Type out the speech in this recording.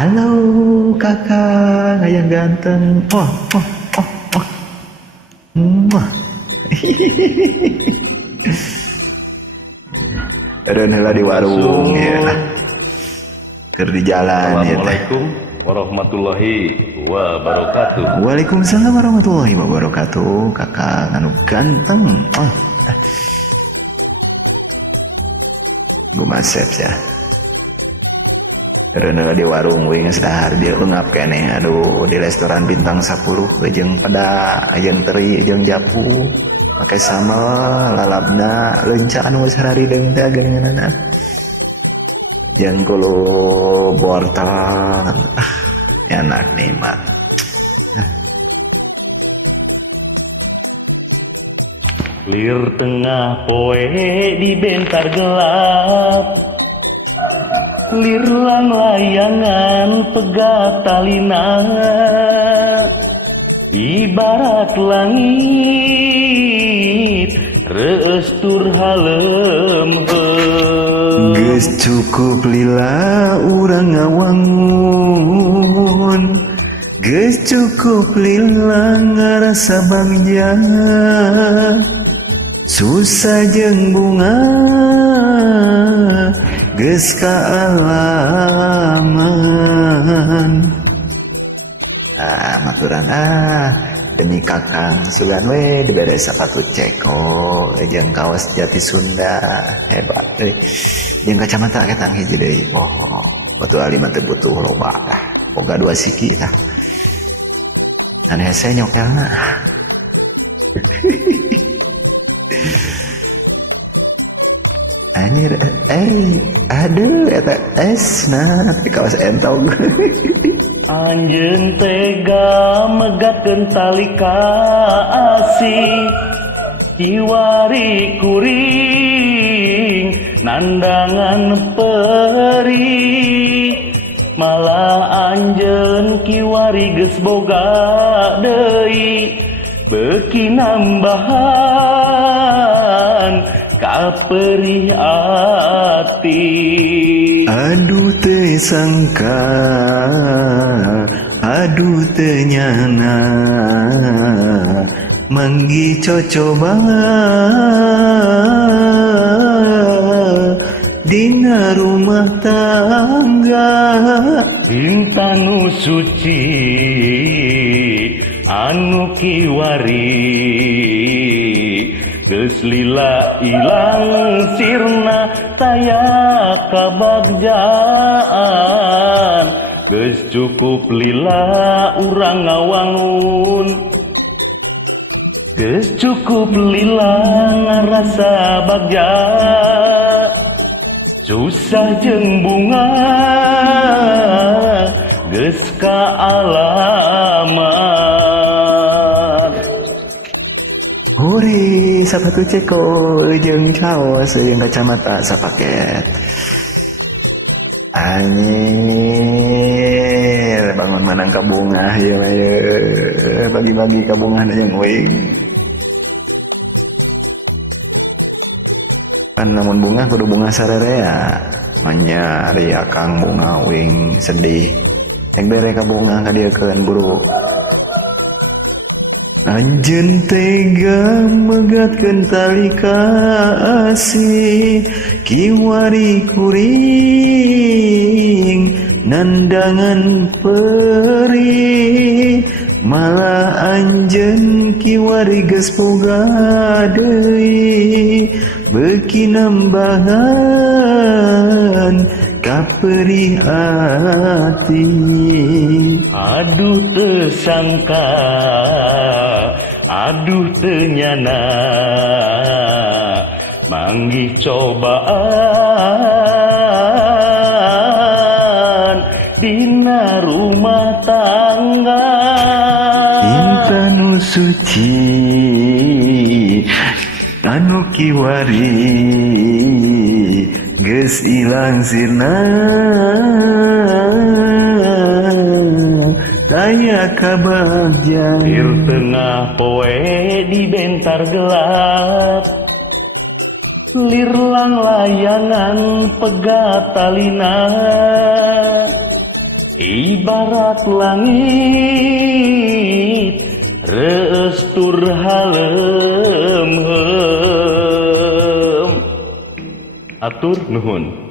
Halo kakak yang ganteng. Muah. Reun heula di warung ya. Keur di jalan ya. Assalamualaikum warahmatullahi wabarakatuh. Waalaikumsalam warahmatullahi wabarakatuh. Kakak anu ganteng. Gumasep ya. Reuna di warung we geus dahar dia leungap keneh. Aduh, di restoran bintang 10 jeung pada ayeung teri jeung japu pake sambal lalabna leuncaan we sararideung teh geuninganana. Jeung kulo wortel enak nikmat. Lir tengah poe di bentar gelap, lirlang layangan pegat talina, ibarat langit reus tur halem. Geus cukup lila urang ngawangun, geus cukup lila ngarasa bagja, susah jeung bunga geus kaalaman. Maturan demi kakang sugan we dibere sapatu ceko jeung kaos jati Sunda hebat jeung kacamata ketang hiji deui poho batu ali mah teu butuh loba lah boga 2 siki tah anu hese nyokelna. Anjir, aduh, eta esna di kawas entong. Anjeun tega megatkeun tali kasih, kiwari kuring nandangan perih, malah anjeun kiwari geus boga deui beuki nambahan kaperih ati. Aduh teu sangka, aduh teu nyana, manggi cocoba dina rumah tangga. Intan nu suci anu kiwari geus lila ilang sirna taya kabagjaan, geus cukup lila urang ngawangun, geus cukup lila ngarasa bagja, susah jeung bunga geus kaalaman. Hore, sapatu ceko jeung kaos jeung kacamata sapaket. Anjir, bangun menang ka bunga ieu bagi-bagi ka bunga jeung uing. Kan namun bunga kudu bunga sarerea. Manyari akang bunga uing sedih. Yang bere ka bunga ka dieukeun buru. Anjeun tega megatkeun tali kasih, kiwari kuring nandangan perih, malah anjeun kiwari geus boga deui beuki nambahan kaperih ati. Aduh teu sangka, aduh teu nyana, manggih cobaan dina rumah tangga. Intan nu suci anu kiwari geus ilang sirna taya kabagja. Lir tengah poe di bentar gelap, lirlang layangan pegat talina, Ibarat langit reus tur halem. Atur nuhun.